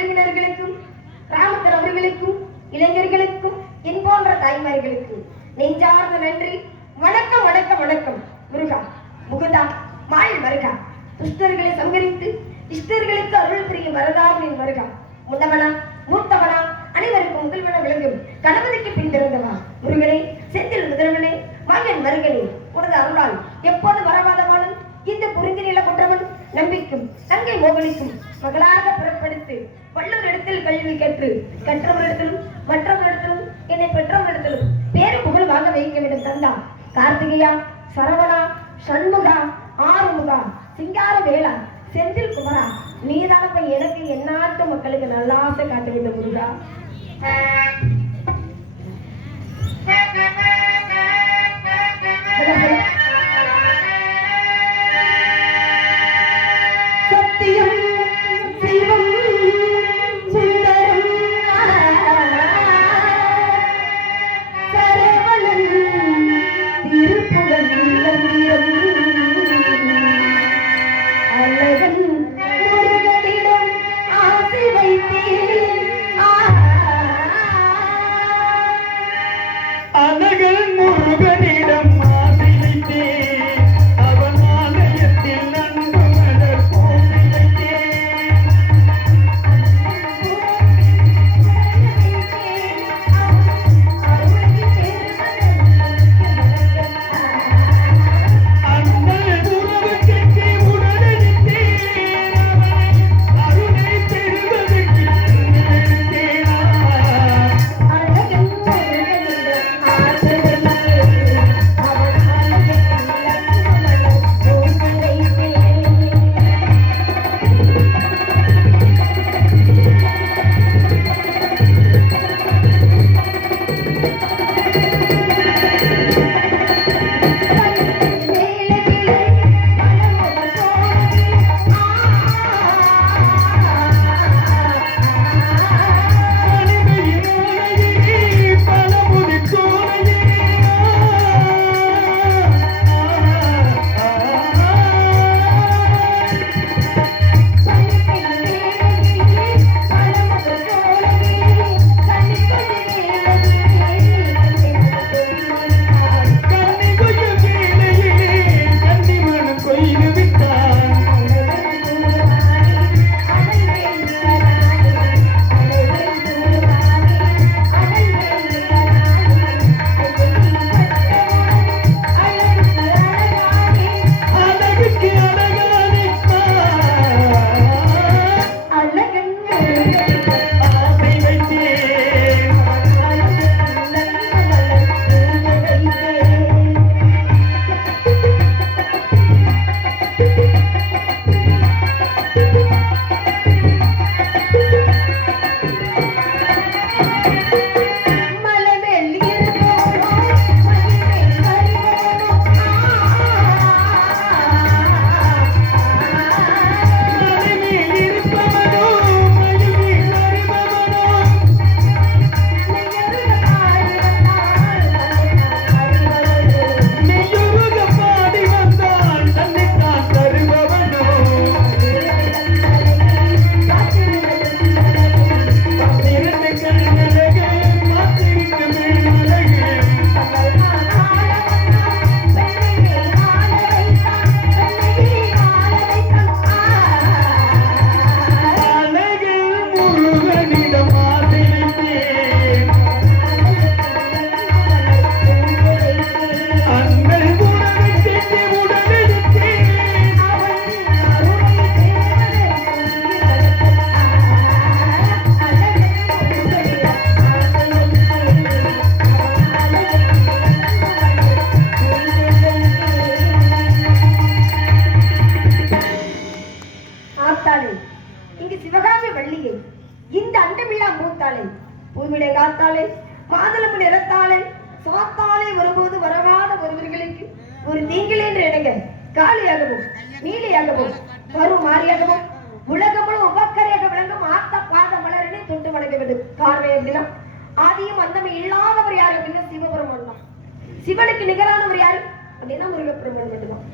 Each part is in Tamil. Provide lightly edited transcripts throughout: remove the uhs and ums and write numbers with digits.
குழுவினர்களுக்கும் கிராமத்தர் அவர்களுக்கும் இளைஞர்களுக்கும் என் போன்ற தாய்மார்களுக்கும் நெஞ்சார்ந்த நன்றி. வணக்கம் வணக்கம் வணக்கம். முருகா முகுதா மால் வருகா. துஷ்டர்களை சங்கரித்து இஷ்டர்களுக்கு அருள் புரியும் வரதாவின் வருகா. முன்னவனா மூத்தவனா அனைவருக்கும் முதல்வன விளங்கும் கணவனுக்கு பின் திறந்தவா முருகனே, செந்தில் முதல்வனே, மகன் மருகனே, உனது அருளால் எப்போது வரவாதவானும் இந்த புரிந்து நில குற்றவன் நம்பிக்கும் தங்கை மோகனிக்கும் மகளாக புறப்படுத்து வல்லோரிடத்தில் கல்வி கற்று கற்றவரிடத்திலும் மற்றவரிடத்திலும் என்னை பெற்றவரிடத்திலும் பேரு புகழ் வாங்க வைக்க வேண்டும் தந்தா. கார்த்திகையா, சரவணா, சண்முகா, ஆறுமுகா, சிங்கார வேளா, செந்தில் குமரா, நீதானப்ப எனக்கு எந்நாட்டு மக்களுக்கு நல்ல ஆசை காட்ட வேண்டும் முருகா. சத்தியம் சிவம் சுந்தரம் சரவணன் திருப்புகழ் நீலந்திரம் அழகன் முருகனிடம் ஆசை வைத்தேன். அழகன் முருகனிடம் ஆசை வைத்தேன். அவன் ஆலயத்தில் நன்கு மலர் போசை வைத்தேன். அண்ணல் உறவு கெட்டி உடனடித்தேன். அவன் அருளை பெறுவதற்கு நினைத்தேனா. காத்தாலே மாதுளம்பு நிறத்தாலே சாத்தாலே வரும்போது வரவாத ஒருவர்களுக்கு ஒரு தீங்கில் என்று எண்ணுங்க. காளியாகவும் நீலியாகவும் வரும் மாறியாகவும் உலகமும் உபக்கரையாக விளங்கும் ஆத்த பாத மலரனை தொண்டு வணங்க வேண்டும். காரணம் எப்படின்னா ஆதியும் அந்தமே இல்லாதவர் யாரு அப்படின்னா சிவபெருமான் தான். சிவனுக்கு நிகரானவர் யாரு அப்படின்னா முருகப்பெருமான் மட்டும்தான்.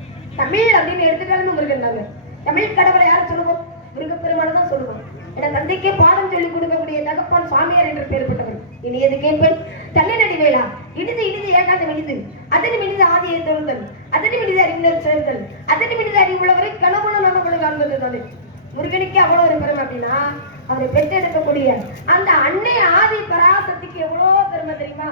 தமிழ் அப்படின்னு எடுத்துட்டாலும் முருகன் தாங்க. தமிழ் கடவுளை யாரும் சொல்லுவோம்? முருகப்பெருமான் தான் சொல்லுவோம். என தந்தைக்கே பாடம் சொல்லிக் கொடுக்கக்கூடிய தகப்பான் சுவாமியார் என்று பெயர் பெற்றவர். இனி எது கேட்பேன் தன்னடி வேளா இனிது இனிது ஏகாந்த வினிது அதனி வினிது ஆதியை தொழுதல் அதனி வினிது அறிஞர் சேர்த்தல் அதனி வினிது அறிவுள்ளவரை கனவுள்ள நமக்குள்ள காண்பது தானே. முருகனுக்கு அவ்வளவு ஒரு பெருமை அப்படின்னா அவரை பெற்றெடுக்கக்கூடிய அந்த அன்னை ஆதி பராசக்திக்கு எவ்வளவு பெருமை தெரியுமா?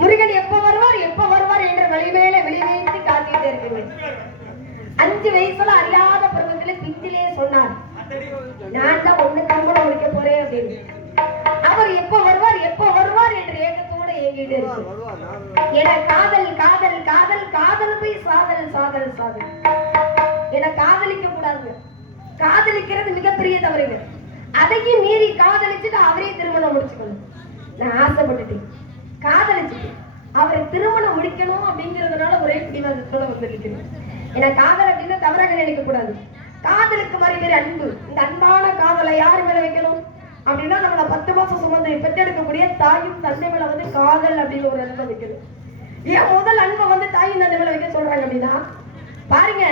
முருகன் எப்ப வருவார் என்று வழிமேல விழிவைத்து காத்துக்கிட்டே இருக்கிறேன். 5 வயசுல அறியாத பருவத்துல பித்திலே சொன்னார், நான் தான் ஒண்ணு கம்பளம் முடிக்க போறேன் அப்படின்னு. அவர் எப்ப வருவார் என்று ஏக்கத்தோட ஏங்கிட்டு இருக்கு. என காதல் காதல் காதல் காதல் போய் சாதல் சாதல் சாதல். என காதலிக்க கூடாதுங்க. காதலிக்கிறது மிகப்பெரிய தவறுங்க. அதையும் மீறி காதலிச்சுட்டு அவரே திருமணம் முடிச்சுக்கணும். நான் ஆசைப்பட்டுட்டேன், காதலிச்சுட்டேன், அவரை திருமணம் முடிக்கணும் அப்படிங்கிறதுனால ஒரே பிடிவாதத்தோட வந்திருக்கிறேன். ஏன்னா காதல் அப்படின்னா தவறாக நினைக்க கூடாது. காதலுக்கு மறுபேறு அன்பு. இந்த அன்பான காதலை யார் மேல வைக்கணும் அப்படின்னா நம்மள 10 மாசம் சுமந்து பெற்றெடுக்கக்கூடிய தாயும் தந்தை மேல வந்து காதல் அப்படின்னு ஒரு அன்பை வைக்கணும். ஏன் முதல் அன்பை வந்து தாயும் தந்தை மேல வைக்க சொல்றாங்க அப்படின்னா, பாருங்க,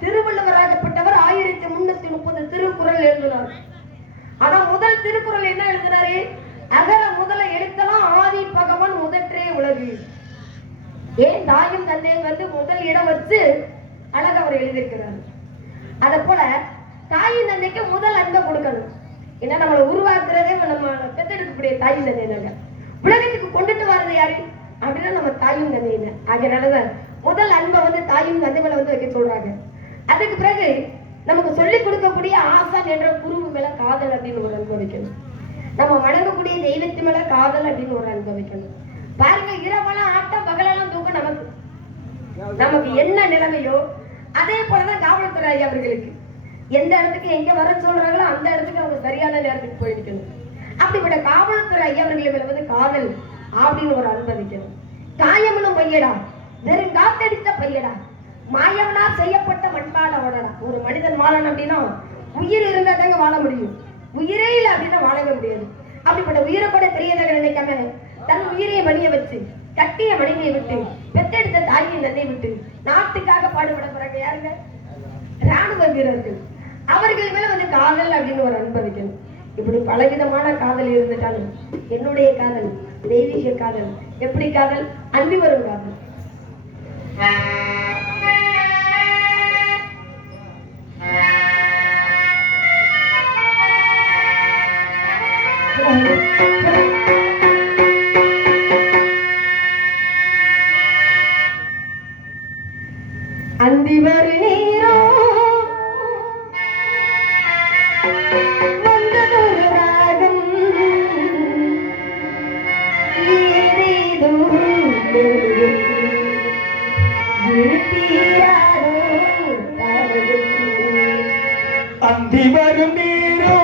திருவள்ளுவராகப்பட்டவர் 1330 திருக்குறள் எழுதினார். ஆனா முதல் திருக்குறள் என்ன எழுதினாரு? அகர முதல எழுத்தெல்லாம் ஆதி பகவன் முதற்றே உலகு. ஏன் தாயும் தந்தையும் வந்து முதல் இடம் வச்சு அழகா அவர் எழுதியிருக்கிறார். அத போல தாயும் தந்தைக்கு முதல் அன்பை கொடுக்கணும். ஏன்னா நம்மளை உருவாக்குறதே நம்ம பெற்றெடுக்கக்கூடிய தாயும் தந்தை. உலகத்துக்கு கொண்டுட்டு வர்றது யாரு அப்படின்னா நம்ம தாயும் தந்தையின. அதனாலதான் முதல் அன்பை வந்து தாயும் தந்தை மேல வந்து வைக்க சொல்றாங்க. அதுக்கு பிறகு நமக்கு சொல்லிக் கொடுக்கக்கூடிய ஆசான் என்ற குருவு மேல காதல் அப்படின்னு ஒரு அன்பை வைக்கணும். நம்ம வணங்கக்கூடிய தெய்வத்து மேல காதல் அப்படின்னு ஒரு அன்பை வைக்கணும். பாருங்க, இரவெல்லாம் ஆட்டம் பகலெல்லாம் தூக்கம் நமக்கு என்ன நிலைமையோ அதே போலதான் காவல்துறை ஐயா அவர்களுக்கு எந்த இடத்துக்கு எங்க வர சொல்றாங்களோ அந்த இடத்துக்கு அவங்க சரியான நேரத்துக்கு போயிருக்கணும். அப்படிப்பட்ட காவல்துறை ஐயா அவர்களை மேல வந்து காதல் அப்படின்னு ஒரு அன்பை வைக்கணும். காயமனும் பையடா, வெறும் காத்தடித்த பையடா, மாயவனா செய்யப்பட்ட மண்பாட உடடா. ஒரு மனிதன் வாழணும் அப்படின்னா உயிர் இருந்தா தாங்க வாழ முடியும். உயிரே இல்லை அப்படின்னா வாழவே முடியாது. அப்படிப்பட்ட உயிரை கூட தெரியதாக நினைக்காம தன் உயிரையை மணிய வச்சு கட்டிய மனைவியை விட்டு பெற்றெடுத்த தாயை நந்தை விட்டு நாட்டுக்காக பாடுபட போறாங்க யாருங்க? ராணுவ வீரர்கள். அவர்கள் மேல வந்து காதல் அப்படின்னு ஒரு அன்பை வைக்கணும். இப்படி பலவிதமான காதல் இருந்துட்டாலும் என்னுடைய காதல் தெய்வீக காதல். எப்படி காதல்? அன்பி வரும் காதல். அந்திவர் நீரோ வந்ததொரு ராகம் ஏதேதோ அந்தி வரும் நீரோ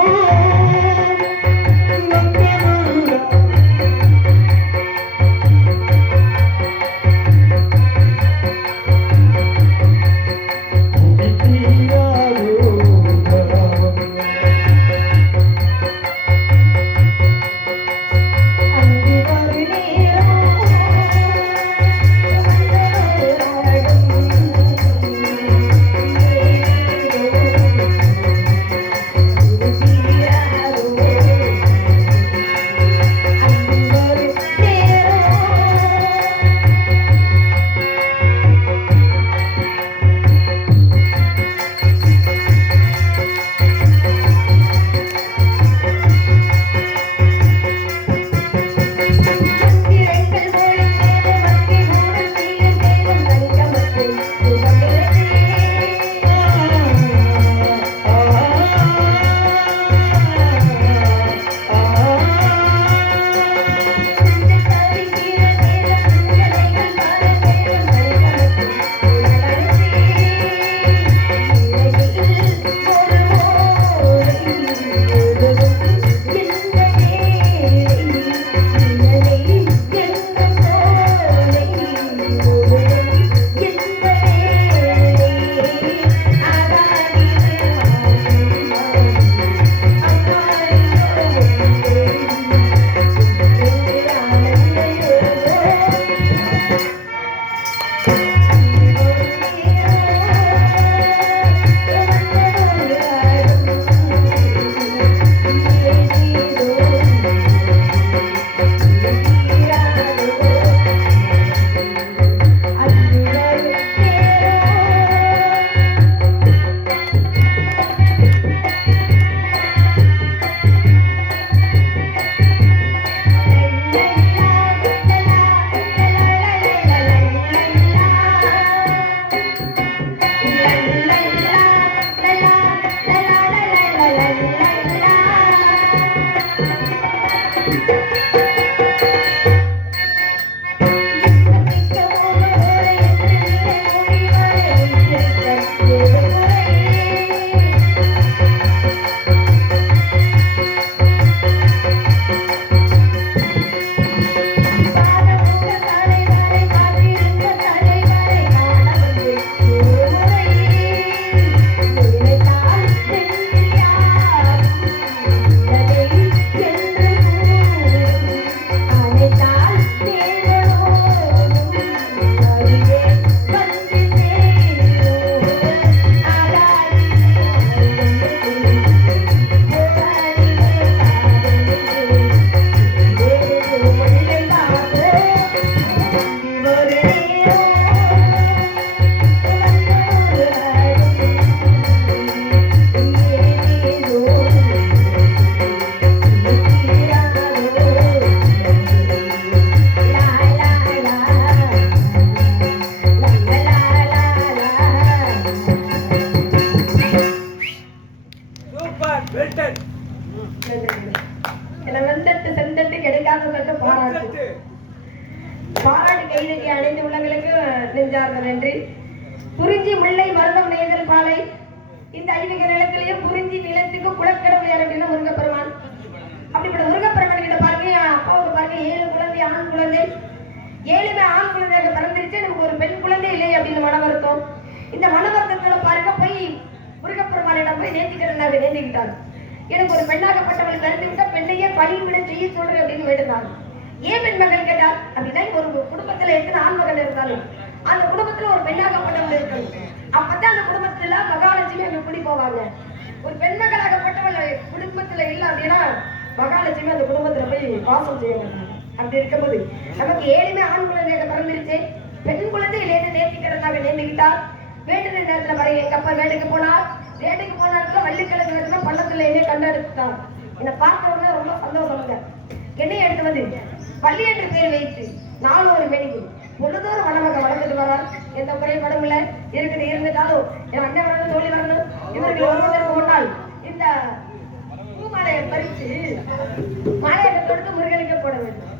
என்ன வெந்தட்டு செந்தட்டு கிடைக்காத தட்டு பாராட்டு பாராட்டு கைதட்டி அனைத்து உள்ளங்களுக்கு நெஞ்சார்ந்த நன்றி. குறிஞ்சி முல்லை மருதம் நெய்தல் பாலை இந்த ஐவகை நிலத்திலையும் குறிஞ்சி நிலத்துக்கு குலக்கடவுள் யார் அப்படின்னா முருகப்பெருமான். அப்படிப்பட்ட முருகப்பெருமான் கிட்ட பாருங்க, அப்பாவுக்கு பாருங்க 7 குழந்தை ஆண் குழந்தை, 7மே ஆண் குழந்தையாக பிறந்துருச்சு. நமக்கு ஒரு பெண் குழந்தை இல்லை அப்படின்னு மன வருத்தம். இந்த மன வருத்தத்தோட பாருங்க போய் முருகப்பெருமானிடம் போய் நேர்த்திக்கிறனாக நேர்த்திக்கிட்டாங்க. எனக்கு ஒரு பெண்ணாகப்பட்டவள் கருத்து விட்டா பெண்ணையே பணிவிட செய்ய சொல்றேன் அப்படின்னு வேண்டுனாங்க. ஏன் பெண் மகள் கேட்டார் அப்படின்னா, ஒரு குடும்பத்துல எத்தனை ஆண் மகன் இருந்தாலும் அந்த குடும்பத்துல ஒரு பெண்ணாகப்பட்டவள் இருக்கணும். அப்பதான் அந்த குடும்பத்துல மகாலட்சுமி அங்க குடி போவாங்க. ஒரு பெண் மகளாகப்பட்டவள் குடும்பத்துல இல்லை அப்படின்னா மகாலட்சுமி அந்த குடும்பத்துல போய் வாசம் செய்ய மாட்டாங்க. அப்படி இருக்கும்போது நமக்கு 7மே ஆண் குழந்தையாக பிறந்துருச்சு. பெண் குழந்தையில என்ன நேர்த்திக்கிறனாக நேர்த்திக்கிட்டார். வேண்டுன நேரத்துல வர எங்க அப்பா வேலைக்கு போனார். வேலைக்கு போனாருக்குள்ள வள்ளிக்கிழங்கு நேரத்துல பள்ளத்துல என்னைய கண்டெடுத்துட்டார். என்னை பார்த்த உடனே ரொம்ப சந்தோஷம். என்னைய எடுத்து வந்து பள்ளி என்று பேர் வைத்து 4 ஒரு மணிக்கு பொழுதோறும் மணமக வளர்ந்துட்டு வரார். எந்த குறைபாடும் இல்லை. இருந்துட்டாலும் என் அண்ணன் வரணும், தோழி வரணும். இவர்கள் வருவதற்கு முன்னால் இந்த பூமாலையை பறித்து மாலையை கொடுத்து முருகனுக்கு போட வேண்டும்.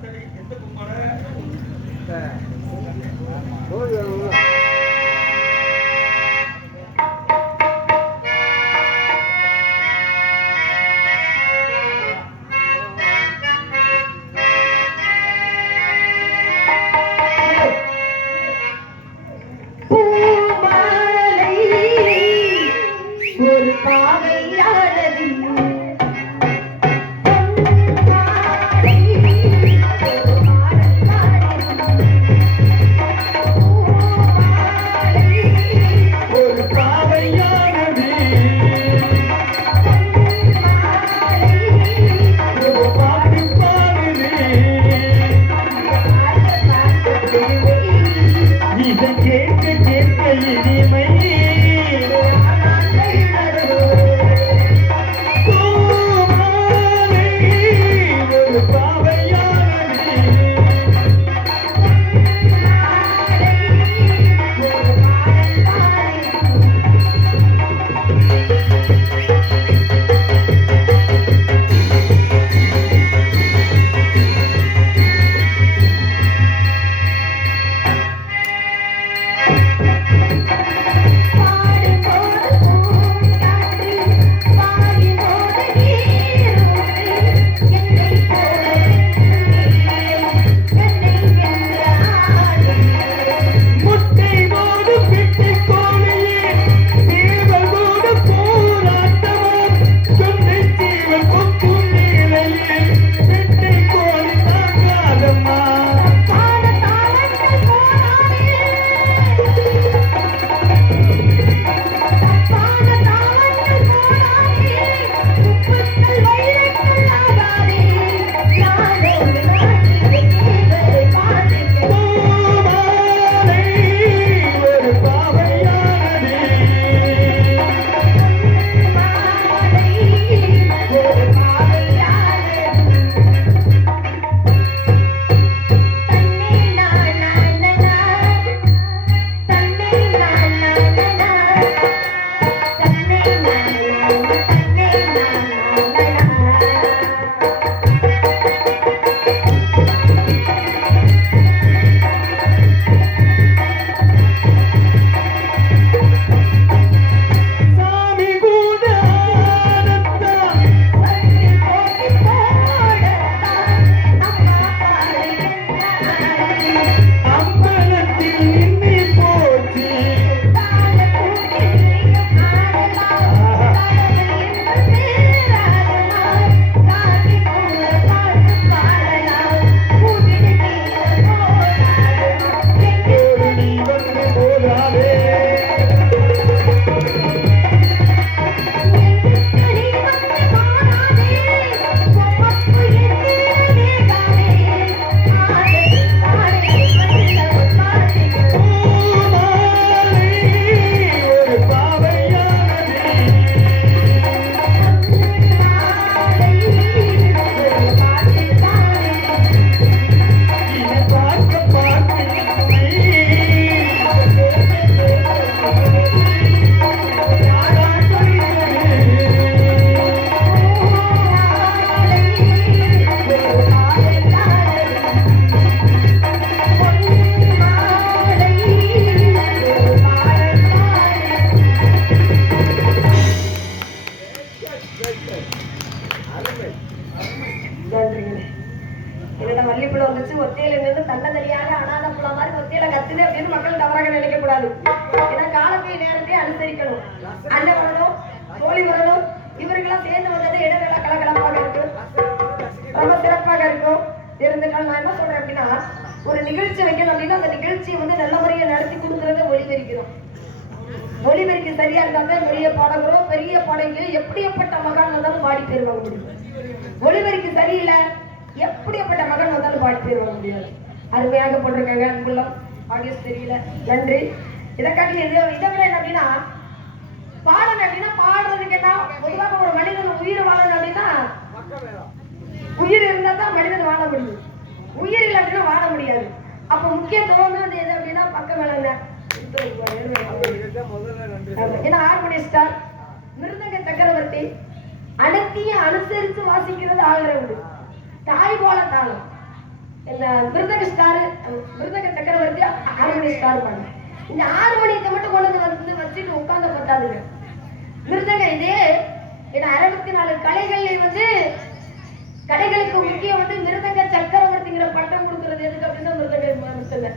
நான் என்ன சொல்றேன் அப்படின்னா, ஒரு நிகழ்ச்சி வைக்கணும் அப்படின்னா அந்த நிகழ்ச்சியை வந்து நல்ல முறையை நடத்தி கொடுக்கறத ஒளிபெருக்கிறோம். ஒளிபெருக்கு சரியா இருந்தாங்க பெரிய பாடகரும் பெரிய பாடகியும் எப்படிப்பட்ட மகான் வந்தாலும் பாடி பேர் வாங்க முடியும். ஒளிபெருக்கு சரியில்லை, எப்படிப்பட்ட மகன் வந்தாலும் பாடி பேர் வாங்க முடியாது. அருமையாக போட்டிருக்காங்க. அன்புள்ளம் ஆடியன்ஸ் தெரியல, நன்றி. இதை காட்டி இதை விட என்ன அப்படின்னா, பாடணும் அப்படின்னா பாடுறதுக்கு என்ன, பொதுவாக ஒரு மனிதன் உயிர் வாழணும் அப்படின்னா உயிர் இருந்தா தான் மனிதன் வாழ முடியும். உயிர் இல்லை அப்படின்னா வாழ முடியாது. அப்ப முக்கியத்துவம் வந்து எது அப்படின்னா பக்க மேல. ஏன்னா ஹார்மோனிஸ்டார் மிருதங்க சக்கரவர்த்தி அனைத்தையும் அனுசரித்து வாசிக்கிறது ஆளுறது தாய் போல தாளம். இந்த மிருதங்க ஸ்டார் மிருதங்க சக்கரவர்த்தி ஹார்மோனி ஸ்டார் பண்ண இந்த ஹார்மோனியத்தை மட்டும் கொண்டு வந்து வச்சுட்டு உட்கார்ந்த பத்தாதுங்க. மிருதங்க இதே ஏன்னா 64 கலைகள்ல வந்து கலைகளுக்கு முக்கியம் வந்து மிருதங்க சக்கரவர்த்திங்கிற பட்டம் கொடுக்கறது எதுக்கு அப்படின்னா மிருதங்க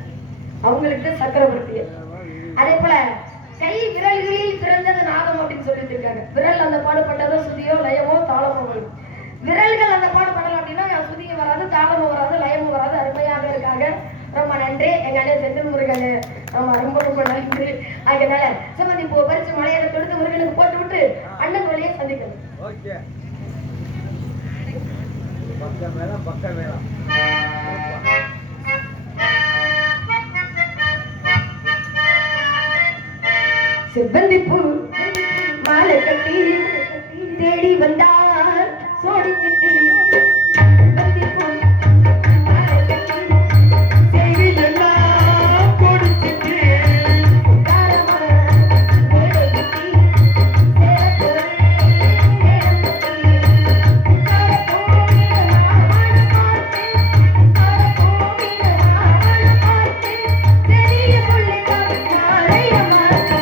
அவங்களுக்கு சக்கரவர்த்தி. அதே போல கை விரல்களில் பிறந்தது நாதம் அப்படின்னு சொல்லிட்டு இருக்காங்க. விரல் அந்த பாடுபட்டதோ சுதியோ லயமோ தாளமோ வரும். விரல்கள் அந்த பாடுபடலாம் அப்படின்னா சுதியும் வராது, தாளமும் வராது, லயமும் வராது. அருமையாக இருக்காங்க. ரொம்ப நன்றி எங்க அண்ணன் செந்தில் முருகன். ஆமா, ரொம்ப ரொம்ப நன்றி. அதனால சம்பந்தி பூ பறிச்சு மலையில தொடுத்து முருகனுக்கு போட்டு விட்டு அண்ணன் வழியை சந்திக்கணும். செவ்வந்தி பூ மாலை கட்டி தேடி வந்தார் சோடி சிட்டி. செவ்வந்தி பூ மாலை கட்டி தேடி எல்லாம் கோடி சிட்டி. தாரமா தேடி சிட்டி தேட போரே தேட போரே. தார கோவில ராவண பார்த்து தார கோவில ராவண பார்த்து தெரிய சொல்லி காரைய மாத்தி.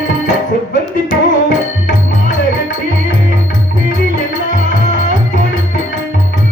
செவ்வந்தி பூ மாலை கட்டி தேடி எல்லாம் கோடி சிட்டி.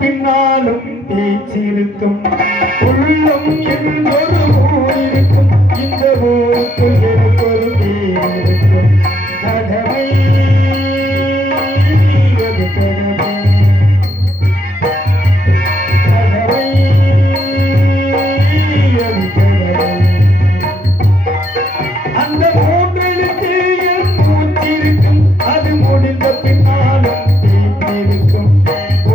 பின்னாலும் பேச்சிருக்கும் உள்ளம் என்பொரு ஊர் இருக்கும் இந்த ஊருக்கு எனக்கு ஒரு பேர் இருக்கும் கடமை அது கடமை கடமை அது கடமை அந்த மூன்றெழுத்தில் என் மூச்சிருக்கும் அது முடிந்த பின்னாலும் பேச்சிருக்கும்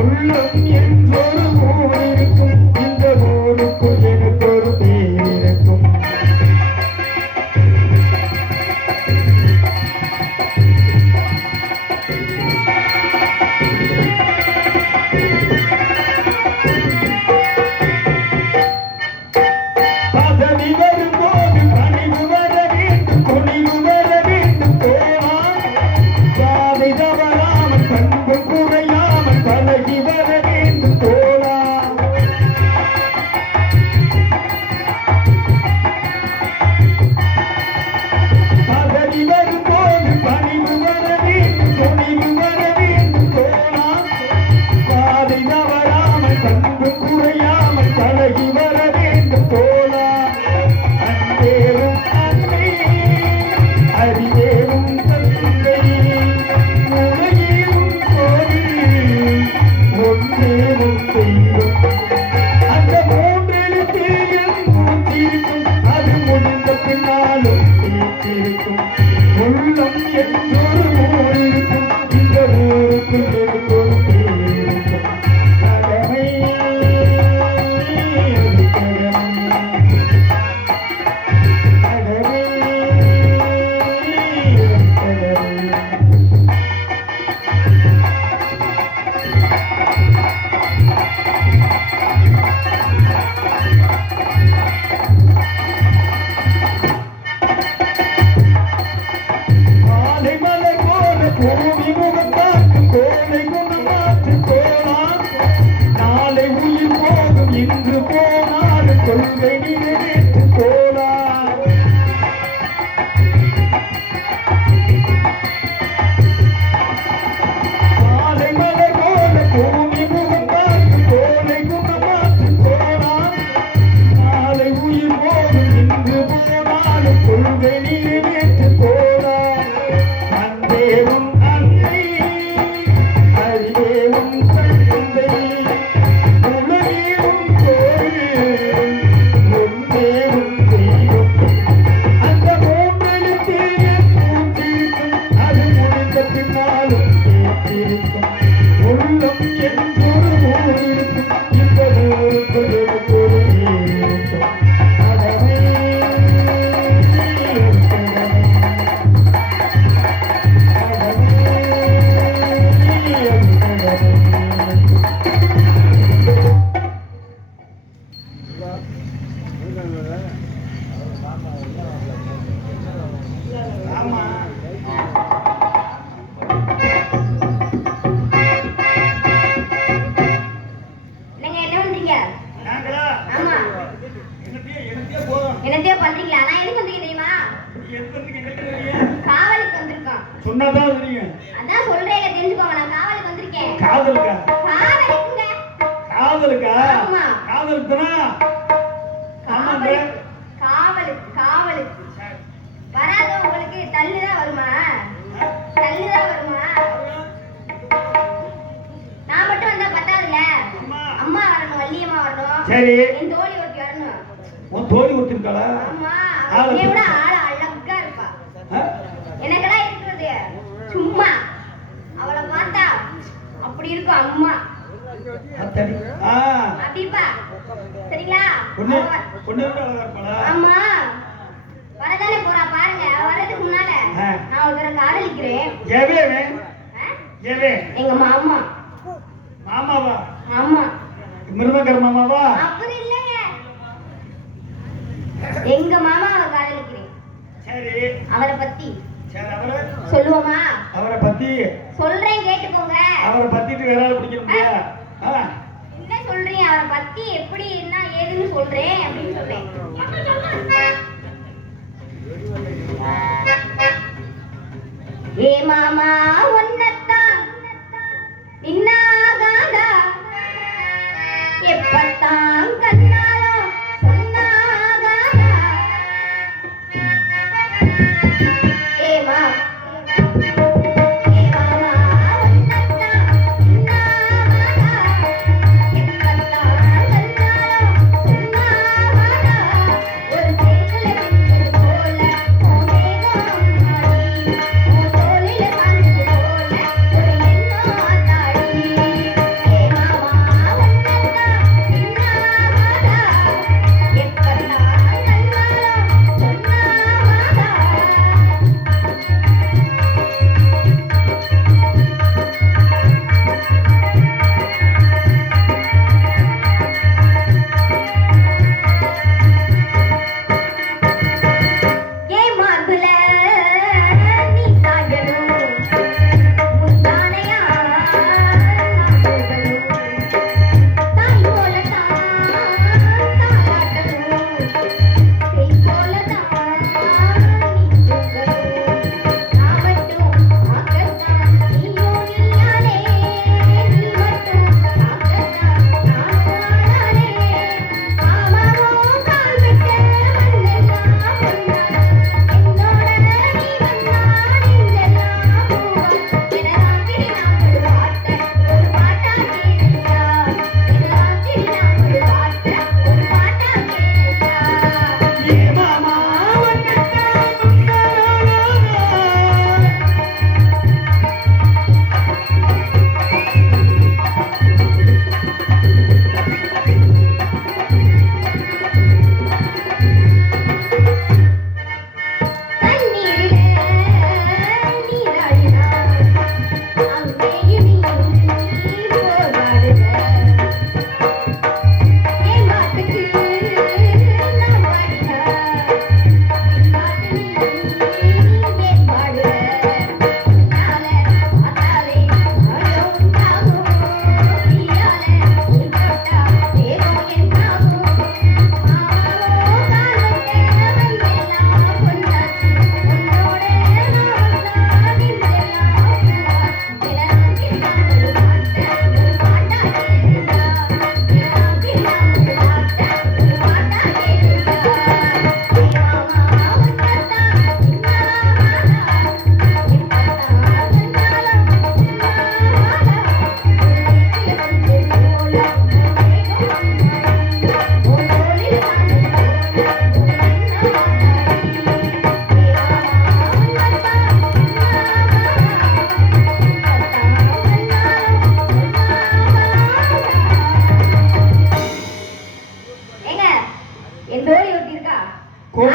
உள்ளம் என்றொரு ஊர் இருக்கும் இந்த ஊருக்குள் எனக்கு ஒரு பேர் இருக்கும் பதவி வரும்போது பணிவு வர வேண்டும் துணிவு வர வேண்டும் தோழா பாதை தவறாமல் பண்பு குறையாமல் பழகி வர வேண்டும் தோழா பதவி வரும்போது பணிவு வர வேண்டும் துணிவு வர வேண்டும் தோழா பாதை தவறாமல் பண்பு குறையாமல் பழகி வர வேண்டும் தோழா அன்பேரும் அன்னை அறிவேரும் தந்தை உலகேரும் கோவில் ஒன்றேரும் தெய்வம் அந்த மூன்றெழுத்தில் என் மூச்சிருக்கும் அது முடிந்த பின்னாலும் பேச்சிருக்கும் உள்ளம் என்றொரு ஊர் இருக்கும் இந்த ஊருக்கு எனக்கு ஒரு பேர் இருக்கும் கடமை அது கடமை கடமை அது கடமை மாலை மலை போல பூமி முகத்தாக்கு கோலை குணமாற்று தோழா நாளை உயிர் போகும் இன்று போனாலும் கொள்கை நிறைவேற்று தோழா மாலை மலை போல பூமி முகத்தாக்கு கோலை குணமாற்று தோழா நாளை உயிர் போகும் இன்று போனாலும் கொள்கை நிறைவேற்று தோழா அன்பேவும் அன்னை அறிவேவும் தந்தை உலகேவும் கோவில் ஒன்றேவும் தெய்வம் அந்த மூன்றெழுத்தில் என் மூச்சிருக்கும் அது முடிந்த பின்னாலும் பேச்சிருக்கும் உள்ளம் என்றொரு ஊர் இருக்கும் இந்த ஊருக்கு எனக்கு ஒரு பேர் இருக்கும் கடமை அது கடமை என்னங்க என்ன பண்றீங்க? ஆமா போதும் என்னத்தையோ பண்றீங்களா? நான் எதுக்கு வந்திருக்கேன் தெரியுமா? காவலுக்கு வந்திருக்கோம். சொன்னாதான் தெரியும் அதான் சொல்றேங்க, தெரிஞ்சுக்கோங்க. நான் காவலுக்கு வந்திருக்கேன். காதலுக்கா காவலுக்குங்க. காதலுக்கா ஆமா. காதலுக்குனா காவலுக்கு காவலுக்கு காவலுக்கு வராதவங்களுக்கு தள்ளுதான் வருமா? தள்ளுதான் வருமா? நான் மட்டும் வந்தா பத்தாதுல்ல, அம்மா வரணும், வள்ளியம்மா வரணும், சரி என் தோழி ஒருத்தி வரணும். உன் தோழி ஒருத்திருக்காளா ஆமா, என்னை விட ஆள அழகா இருப்பா. எனக்கெல்லாம் இருக்கிறது சும்மா, அவளை பார்த்தா அப்படி இருக்கும் அம்மா. அத்தடி அப்படி இருப்பா. சரிங்களா? ஆமா, வரதானே போறா பாருங்க. வர்றதுக்கு முன்னால நான் ஒரு தடவை காதலிக்கிறேன். எங்க மாமா. மாமாவா? ஆமா. மிருதங்கர் மாமாவா? அப்படி இல்லைங்க, எங்க மாமாவை காதலிக்கிறேன். சரி, அவரை பத்தி சரி, அவரை சொல்லுவோமா? அவரை பத்தி சொல்றேன், கேட்டுக்கோங்க. அவரை பத்திட்டு வேற ஆள் பிடிக்க முடியா? என்ன சொல்றீங்க? அவரை பத்தி எப்படி என்ன ஏதுன்னு சொல்றேன் அப்படின்னு சொல்றேன். ஏ மாமா ஒன்னத்தான் நின்னாகாதா,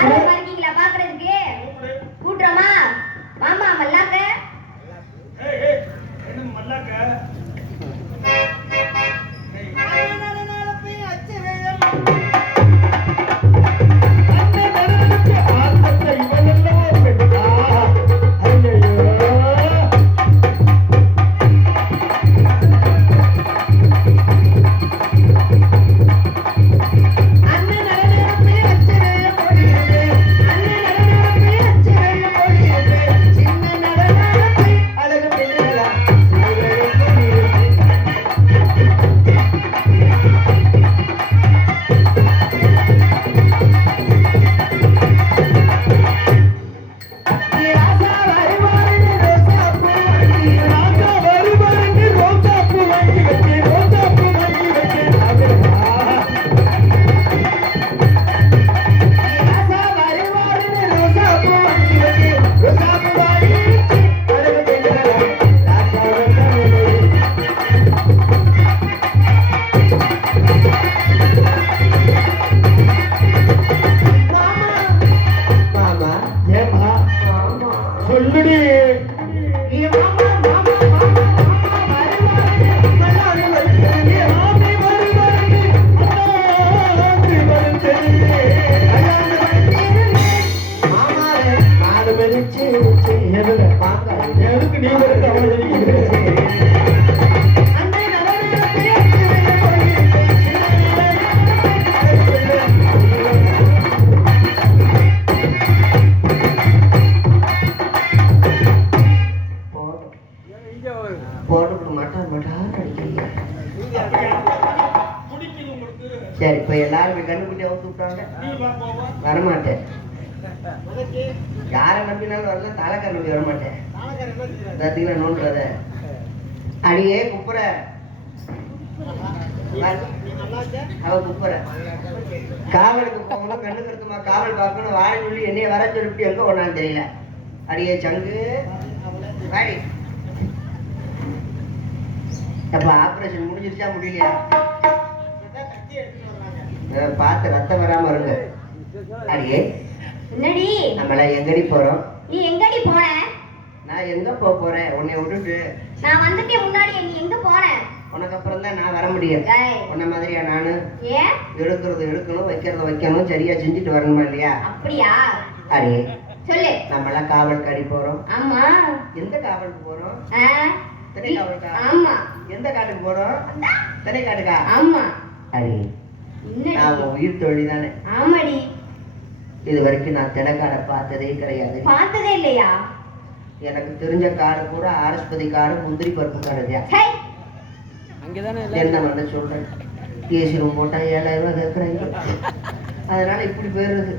ஆர்வமா இருக்கீங்களா பாக்குறதுக்கு? கூப்பிடு. கூட்டுறோமா? மாமா மல்லாக்க ஏய், ஏய், என்ன மல்லாக்க? ஏய், ஆத்தத்தை இவனெல்லாம் பெற்றா. ஐயையோ. அண்ணன் நலனப்பே அச்சரே பொழியுது. அண்ணன் நலனப்பே அச்சரே பொழியுது. சின்ன நலனப்பே அழகு பெண்களா. ராசா வருவாருன்னு ரோசா பூ வாங்கி, ராசா வருவாருன்னு ரோசா பூ வாங்கி வச்சு, ரோசா பூ வாங்கி வச்சு ராசா வருவாருன்னு ரோசா பூ வாங்கி வச்சு, ரோசா பூ வாங்கி வச்சு அழகு பெண்களா. ராசா வந்தவளே. மாமா ஏமா சொல்லுடி. என் மாமா மாமா மாமா மாமா வருவாரு மல்லாரி வருவாரு ஆமை வருவாரு மல்லாரி வருவாரு கல்யாண வண்டியிலே மாமாவே நாடு வெளிச்சு எதுல பாங்க எதுக்கு நீ வருது அவளை அந்த நவரே போட்டு மாட்டான் மாட்டான் அடிக்கிறீங்க. சரி இப்ப எல்லாரும் கண்டுபிடி அவுத்து விட்டாங்க. வரமாட்டேன். யாரை நம்பினாலும் வரல, தாலக்கார நம்பி வரமாட்டேன். தத்தினா நோன்றத அடியே குப்புற அவ குப்புற காவலுக்கு போகணும், கண்ணு கருத்துமா காவல் பார்க்கணும், வாழை சொல்லி என்னைய வர சொல்லிட்டு எங்க ஒண்ணான்னு தெரியல. அடியே சங்கு வாடி. அப்ப ஆபரேஷன் முடிஞ்சிருச்சா முடியலையா? பார்த்து ரத்தம் வராம இருங்க. அடியே என்னடி நம்மள எங்கடி போறோம்? நீ எங்கடி போன? நான் எங்க போறேன் உன்னை விட்டுட்டு? நான் வந்துட்டே முன்னாடி நீ எங்க போன? உனக்கு அப்புறம் தான் நான் வர முடியும். ஏய், உன்ன மாதிரியா நானு? ஏன் எடுக்கிறது எடுக்கணும், வைக்கிறத வைக்கணும், சரியா செஞ்சுட்டு வரணுமா இல்லையா? அப்படியா? அடியே சொல்லு. நம்மளாம் காவல் கடி போறோம். ஆமா. எந்த காவலுக்கு போறோம்? ஆ, திணை காவலுக்கா? ஆமா. எந்த காட்டுக்கு போறோம்? அந்தா. திணை காட்டுக்கா? ஆமா. அடி என்னடி? நான் உன் உயிர் தோழி தானே. ஆமாடி. இது வரைக்கும் நான் திணைக்காடை பார்த்ததே கிடையாது. பார்த்ததே இல்லையா? எனக்கு தெரிஞ்ச காடு பூரா ஆரஸ்பதி காடு, முந்திரி பருப்பு காடுதியா. ஹே, என்ன பண்ண சொல்றேன்? ஏசி ரூம் போட்டா 7000 ரூபாய் கேட்கறாங்க. அதனால இப்படி போயிடுறது.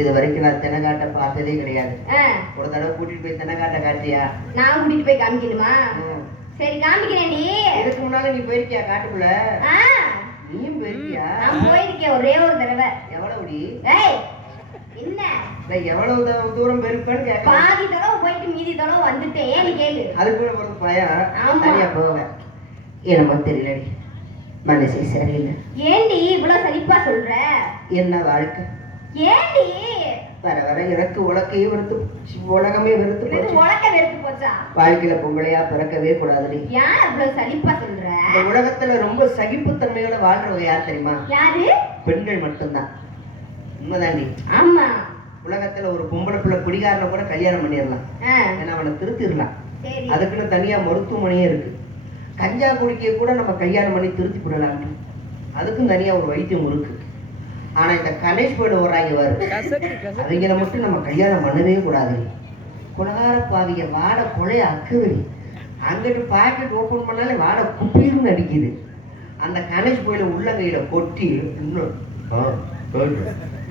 இது வரைக்கும் நான் தென்னக்காட்டை பார்த்ததே கிடையாது. ஆ, ஒரு தடவை கூட்டிட்டு போய் தென்னக்காட்டை காட்டியா? நான் கூட்டிட்டு போய் காமிக்கணுமா? சரி காமிக்கிறேன்டி. இதுக்கு முன்னால நீ போயிருக்கியா காட்டுக்குள்ள? ஆ, நீயும் போயிருக்கியா? நான் போயிருக்கேன் ஒரே ஒரு தடவை. எவ்வளவுடி? ஏய், என்ன எவ்வளவு தூரம் போயிருப்பேன்னு கேட்க. பாதி தடவை போயிட்டு மீதி தடவை வந்துட்டேன். ஏன்னு கேளு. அதுக்குள்ள போறது பயம். ஆமா. தனியா போவேன். என்னமோ தெரியலடி, மனசே சரியில்லை. ஏண்டி இவ்வளவு சலிப்பா சொல்ற? என்ன வாழ்க்கை? ஏண்டி வர வர எனக்கு உலகையே வெறுத்து போச்சு. உலகமே வெறுத்து இது போச்சு. உலக வெறுத்து போச்சா? வாழ்க்கையில பொம்பளையா பிறக்கவே கூடாதுடி. ஏன் அவ்வளவு சலிப்பா சொல்ற? இந்த உலகத்துல ரொம்ப சகிப்புத்தன்மையோட வாழ்றவங்க யார் தெரியுமா? யாரு? பெண்கள் மட்டும்தான். உண்மைதாண்டி. ஆமா. உலகத்துல ஒரு பொம்பளை பிள்ளை குடிகாரனை கூட கல்யாணம் பண்ணிடலாம். ஆ, ஏன்னா அவனை திருத்திடலாம். சரி. அதுக்குன்னு தனியா மருத்துவமனையே இருக்கு. கஞ்சா குடிக்க கூட நம்ம கல்யாணம் பண்ணி திருத்தி விடலாம். அதுக்கும் தனியா ஒரு வைத்தியம் இருக்கு. ஆனா இந்த கணேஷ் போயிட வர்றாங்க வாரு, அவங்கள மட்டும் நம்ம கல்யாணம் பண்ணவே கூடாது. குலகார பாவிய வாட கொலைய அக்குவரி. அங்கிட்டு பாக்கெட் ஓபன் பண்ணாலே வாட குப்பீர்னு அடிக்குது. அந்த கணேஷ் போயில உள்ளங்கையில கொட்டி இன்னும்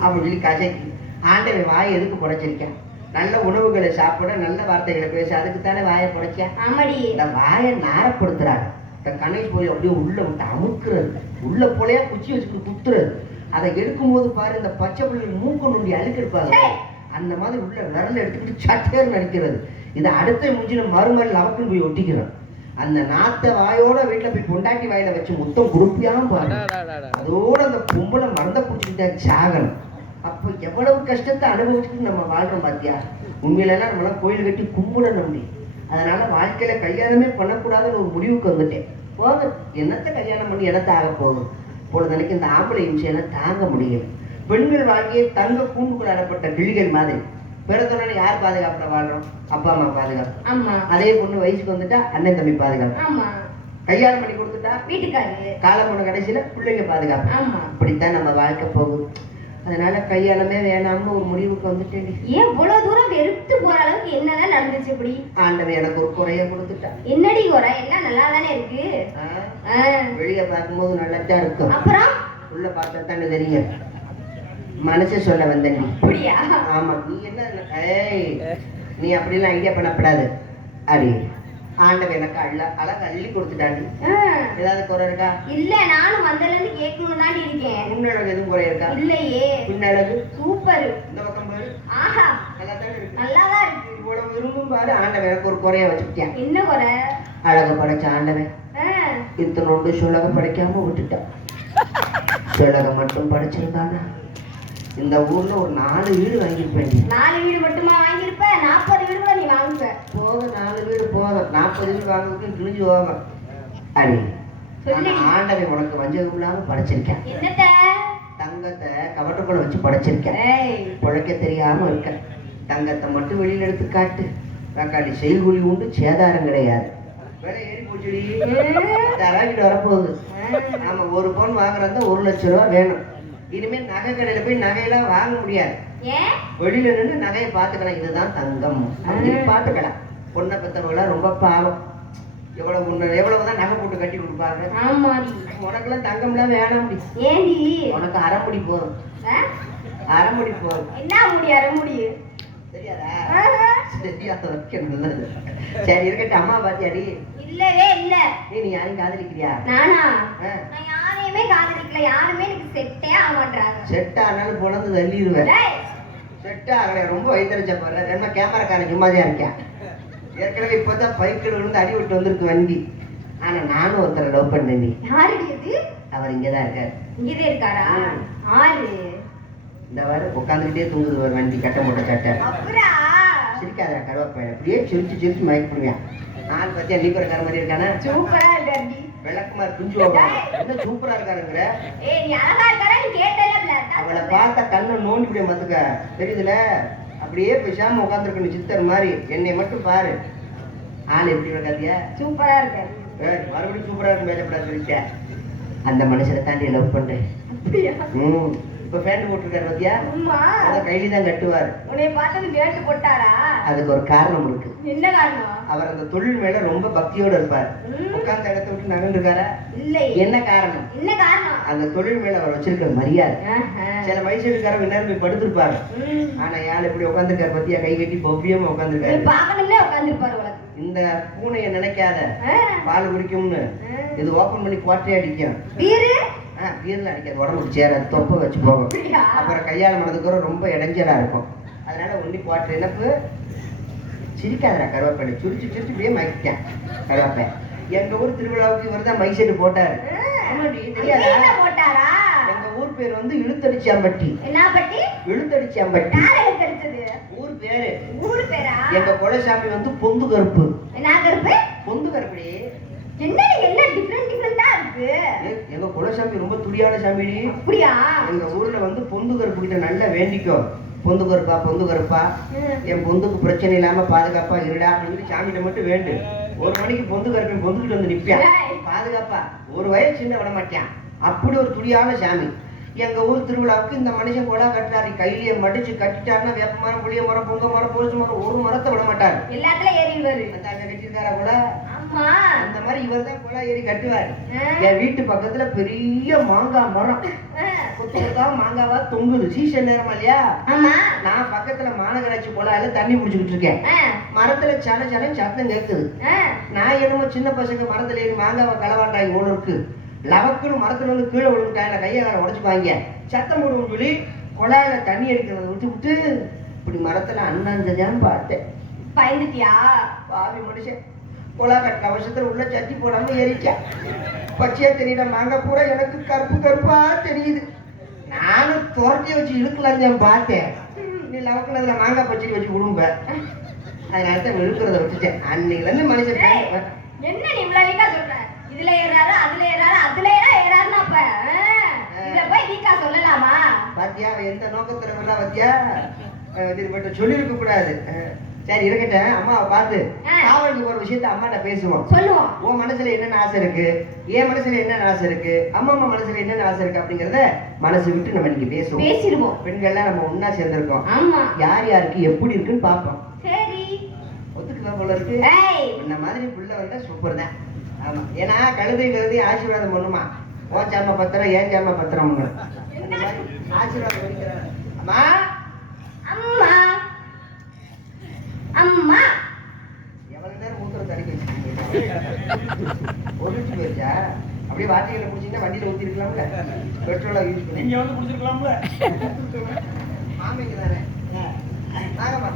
அப்படி சொல்லி கசக்கி ஆண்டவன் வாயை எதுக்கு புடைச்சிருக்கேன்? நல்ல உணவுகளை சாப்பிட, நல்ல வார்த்தைகளை பேச, அதுக்குத்தானே வாயை புடைச்சா? ஆமாடி. இந்த வாயை நாரப்படுத்துறாங்க. இந்த கணேஷ் போய் அப்படியே உள்ள விட்டு அமுக்குறது, உள்ள போலையா குச்சி வச்சுக்கிட்டு குத்துறது. அதை எடுக்கும்போது பாரு, இந்த பச்சை பிள்ளைகள் மூக்க நுண்டி அழுக்கு இருப்பாங்க, அந்த மாதிரி உள்ள விரல எடுத்துக்கிட்டு சட்டேர்னு அடிக்கிறது. இதை அடுத்த முஞ்சின மறுமறில் அவக்குன்னு போய் ஒட்டிக்கிறோம். அந்த நாத்த வாயோட வீட்டுல போய் பொண்டாட்டி வாயில வச்சு முத்தம் குடுப்பியாம பாரு. அதோட அந்த பொம்பளை மறந்த பிடிச்சிக்கிட்டா சாகணும். அப்போ எவ்வளவு கஷ்டத்தை அனுபவிச்சுட்டு நம்ம வாழ்றோம் பாத்தியா. உண்மையிலாம் நம்மளாம் கோயில் கட்டி கும்பிடணும் அப்படி. அதனால வாழ்க்கையில கல்யாணமே பண்ணக்கூடாதுன்னு ஒரு முடிவுக்கு வந்துட்டேன். போக என்னத்தை கல்யாணம் பண்ணி என்னத்தை ஆக போகும். பொழுதனைக்கு இந்த ஆம்பளை இம்சையெல்லாம் தாங்க முடியும். பெண்கள் வாழ்க்கையை தங்க கூண்டுக்குள் அடப்பட்ட கிளிகள் மாதிரி. பிறந்தோடனே யார் பாதுகாப்புல வாழ்றோம்? அப்பா அம்மா பாதுகாப்பு. அதே பொண்ணு வயசுக்கு வந்துட்டா அண்ணன் தம்பி பாதுகாப்பு. கல்யாணம் பண்ணி கொடுத்துட்டா வீட்டுக்காரு, காலம் பண்ண கடைசியில பிள்ளைங்க பாதுகாப்பு. அப்படித்தான் நம்ம வாழ்க்கை போகுது. அதனால கல்யாணமே வேணாம்னு ஒரு முடிவுக்கு வந்துட்டேன். ஏன் இவ்வளவு தூரம் வெறுத்து போற அளவுக்கு என்னதான் நடந்துச்சு? இப்படி ஆண்டவன் எனக்கு ஒரு குறைய கொடுத்துட்டான். என்னடி குறை? எல்லாம் நல்லா தானே இருக்கு. வெளிய பார்க்கும்போது நல்லாத்தான் இருக்கும், அப்புறம் உள்ள பார்த்தா தானே தெரியும். மனசு சொல்ல வந்த நீ. அப்படியா? ஆமா. நீ என்ன நீ அப்படிலாம் ஐடியா பண்ணப்படாது. அடி ஆண்டவன் எனக்கு அழகா அள்ளி கொடுத்துட்டாண்டி. ஏதாவது குறை இருக்கா? இல்ல, நானும் வந்ததுல இருந்து கேட்கணும் தான் இருக்கேன். முன்னழகு எதுவும் குறை இருக்கா? இல்லையே. பின்னழகு சூப்பர். இந்த பக்கம் பாரு. ஆஹா, நல்லா தான் இருக்கு. நல்லா தான் இருக்கு. இவ்வளவு விரும்பும் பாரு. ஆண்டவன் எனக்கு ஒரு குறைய வச்சுக்கிட்டான். என்ன குறை? அழக படைச்ச ஆண்டவன் இத்தனோண்டு சுலக படைக்காம விட்டுட்டான். சுலக மட்டும் படைச்சிருந்தானா இந்த ஊர்ல ஒரு 4 வீடு வாங்கியிருப்பேன். 4 வீடு மட்டுமா வாங்கியிருப்ப? 40 வீடு கூட நீ வாங்குவ. போக 4 வீடு போதும். 40 வீடு வாங்குறதுக்கு கிழிஞ்சு போகும். அடி ஆண்டவன் உனக்கு வஞ்சகம் இல்லாம படைச்சிருக்கேன். என்னத்த? தங்கத்தை கவட்டுக்குள்ள வச்சு படைச்சிருக்கேன். பொழைக்க தெரியாம இருக்க. தங்கத்தை மட்டும் வெளியில எடுத்து காட்டு. தக்காளி செயல்கூலி உண்டு, சேதாரம் கிடையாது. விலை ஏறி போச்சுடி. தராக்கிட்டு வரப்போகுது. ஆமா, ஒரு பவுன் வாங்குறதா 1 லட்சம் ரூபாய் வேணும். இனிமேல் நகை கடையில போய் நகையெல்லாம் வாங்க முடியாது. வெளியில நின்று நகையை பார்த்துக்கலாம். இதுதான் தங்கம் அப்படின்னு பார்த்துக்கலாம். பொண்ணை பெற்றவங்கள ரொம்ப பாவம். எவ்வளவுதான் நகை போட்டு கட்டி கொடுப்பாங்க. உனக்கெல்லாம் தங்கம்லாம் வேணாம். ஏண்டி? உனக்கு அரைமுடி போதும். அரைமுடி போதும். என்ன முடி? அரைமுடி தெரியாதா? தெரியாத வைக்கணும். சரி இருக்கட்டும். அம்மா பாத்தியாடி? இல்லவே இல்ல. நீ யாரையும் காதலிக்கிறியா? நானா? நான் யாரையுமே காதலிக்கல. யாருமே எனக்கு செட்டே ஆக மாட்டாங்க. செட் ஆனாலும் பொணந்து தள்ளிடுவேன். செட் ஆகல. ரொம்ப வயிற்றுச்ச போற. என்ன கேமராக்காரன் சும்மாதான் இருக்கேன். ஏற்கனவே இப்பதான் பைக்கில் விழுந்து அடி விட்டு வந்திருக்கு வண்டி. ஆனா நானும் ஒருத்தரை லவ் பண்ணேன். யாருடி அது? அவர் இங்கதான் இருக்காரு. இங்கதே இருக்காரா? ஆறு இந்த வார உட்காந்துக்கிட்டே தூங்குது ஒரு வண்டி, கட்ட மூட்டை சட்டை. சிரிக்காத கருவாப்பையில அப்படியே சிரிச்சு சிரிச்சு மயக்கிடுவேன். நான் பத்தியா நீக்குறக்கார மாதிரி இருக்கானே. சூப்பரா இருக்காண்டி. விளக்குமார் குஞ்சு என்ன சூப்பரா இருக்காருங்கிற. அவளை பார்த்த கண்ணை நோண்டிவிட மத்துக்க தெரியுதுல. அப்படியே பேசாம உட்காந்துருக்கணும் சித்தர் மாதிரி. என்னை மட்டும் பாரு. ஆள் எப்படி இருக்காதியா? சூப்பரா இருக்க. மறுபடியும் சூப்பரா இருக்கு. மேலப்படாது இருக்க. அந்த மனுஷனை தாண்டி லவ் பண்றேன். இப்ப பேண்ட் போட்டிருக்காரு பாத்தியா? அத கையில தான் கட்டுவாரு. உன்னை பார்த்தது பேண்ட் போட்டாரா? அதுக்கு ஒரு காரணம் இருக்கு. என்ன காரணம்? அவர் அந்த தொழில் மேல ரொம்ப பக்தியோட இருப்பார். உட்கார்ந்த இடத்தை விட்டு நகர்ந்துருக்காரா? இல்லை. என்ன காரணம்? என்ன காரணம்? அந்த தொழில் மேல அவர் வச்சிருக்கிற மரியாதை. சில வயசுக்காரங்க நேரம் போய் படுத்திருப்பாரு. ஆனா யார் இப்படி உட்காந்துருக்காரு பத்தியா? கை கட்டி பவ்யமா உட்காந்துருக்காரு. பாக்கணும்னே உட்காந்துருப்பாரு. இந்த பூனைய நினைக்காத, பால் குடிக்கும்னு இது ஓபன் பண்ணி குவாட்டே அடிக்கும். பீர்ல அடிக்காது, உடம்புக்கு சேராது, தொப்பை வச்சு போகும். அப்புறம் கல்யாணம் பண்ணதுக்கு ரொம்ப இடைஞ்சலா இருக்கும். அதனால ஒண்ணி குவாட்டர் இனப்பு. சிரிக்காதரா கருவாப்பை. சுரிச்சு சுரிச்சு இப்படியே மயக்கிட்டேன் கருவாப்பை. எங்க ஊர் திருவிழாவுக்கு இவர் தான் மைசெட்டு போட்டாரு. தெரியாதா? எங்க ஊர் பேர் வந்து இழுத்தடிச்சாம்பட்டி. இழுத்தடிச்சாம்பட்டி ஊர் பேரு. ஊர் பேரா? எங்க குலசாமி வந்து பொந்து கருப்பு. பொந்து கருப்படி. என்ன டிஃபரண்ட் டிஃபரண்டா இருக்கு. எங்க குலசாமி ரொம்ப துடியான சாமிடி. அப்படியா? எங்க ஊர்ல வந்து பொந்து கருப்பு கிட்ட நல்லா வேண்டிக்கோ. பொந்து கருப்பா, பொந்து கருப்பா, என் பொந்துக்கு பிரச்சனை இல்லாம பாதுகாப்பா இருடா அப்படின்னு சாமிகிட்ட மட்டும் வேண்டு. 1 மணிக்கு பொந்து கருப்பை பொந்துக்கிட்டு வந்து நிற்பான் பாதுகாப்பா. ஒரு வயசு சின்ன விட மாட்டான். அப்படி ஒரு துடியான சாமி. எங்க ஊர் திருவிழாவுக்கு இந்த மனுஷன் கொலா கட்டுறாரு. கையிலேயே மடிச்சு கட்டிட்டாருன்னா வேப்ப மரம், புளிய மரம், பொங்க மரம், பொருசு மரம், ஒரு மரத்தை விட மாட்டாரு. எல்லாத்துலயும் ஏறி கட்டிருக்காரா கூட? அந்த மாதிரி இவர் தான் கொலா ஏறி கட்டுவாரு. என் வீட்டு பக்கத்துல பெரிய மாங்காய் மரம். மாங்காவா தொங்குது. சீசன் நேரம் இல்லையா? நான் பக்கத்துல மாநகராட்சி கொலாயில தண்ணி குடிச்சுக்கிட்டு இருக்கேன். மரத்துல சன சன சத்தம் கேட்குது. நான் என்னமோ சின்ன பசங்க மரத்துல ஏறி மாங்காவை களவாண்டாங்க ஒண்ணு இருக்கு. லவக்குன்னு மரத்துல வந்து கீழே விழுந்துட்டாங்க. கையகாரம் உடச்சுப்பாங்க. சத்தம் போடுவோம் சொல்லி கொலாயில தண்ணி அடிக்கிறத விட்டு விட்டு இப்படி மரத்துல அண்ணாஞ்சதான் பார்த்தேன். பயந்துட்டியா? பாவி மனுஷன். கொலா கட்ட அவசரத்துல உள்ள சட்டி போடாம ஏறிச்சா. பச்சையா தெரியுற மாங்காய் பூரா எனக்கு கருப்பு கருப்பா தெரியுது. நானும் துரட்டி வச்சு இழுக்கலாம் பார்த்தேன். நீ லவக்கில் அதில் மாங்காய் பச்சடி வச்சு கொடும்ப, அதனால தான் இழுக்கிறத வச்சுட்டேன். அன்னையிலேருந்து மனுஷன் என்ன நீ இவ்வளவு வீக்கா சொல்ற? இதுல ஏறாரு அதுல ஏறாரு அதுல ஏறாருன்னா அப்ப இத போய் வீக்கா சொல்லலாமா? பாத்தியா எந்த நோக்கத்துல வரலாம் பாத்தியா? திருப்பட்ட சொல்லியிருக்க கூடாது. சரி இருக்கட்டும், அம்மாவை பார்த்து காவலுக்கு ஒரு விஷயத்த அம்மாட்ட பேசுவோம், சொல்லுவோம். உன் மனசுல என்னென்ன ஆசை இருக்கு, என் மனசுல என்னென்ன ஆசை இருக்கு, அம்மா அம்மா மனசுல என்னென்ன ஆசை இருக்கு அப்படிங்கறத மனசு விட்டு நம்ம இன்னைக்கு பேசிடுவோம். பெண்கள்லாம் நம்ம ஒன்னா சேர்ந்திருக்கோம். ஆமா, யார் யாருக்கு எப்படி இருக்குன்னு பார்ப்போம். சரி, ஒத்துக்குதான் போல இருக்கு. இந்த மாதிரி புள்ள வந்தா சூப்பர் தான். ஆமா, ஏன்னா கழுதை ஆசீர்வாதம் பண்ணுமா, ஓ ஜாம பத்திரம் ஏன் ஜாம பத்திரம் ஆசீர்வாதம் பண்ணிக்கிறாங்க. அம்மா அம்மா அம்மா எவ்வளவு நேரம் மூத்திரம் தடிக்க வச்சிருக்கீங்க? ஒழிச்சு போயிருச்சா? அப்படியே வாட்டிகளை குடிச்சீங்கன்னா வண்டியில ஊத்தி இருக்கலாம்ல, பெட்ரோலா யூஸ் பண்ணி நீங்க வந்து குடிச்சிருக்கலாம்ல. மாமிக்கு தானே நாகம்மா.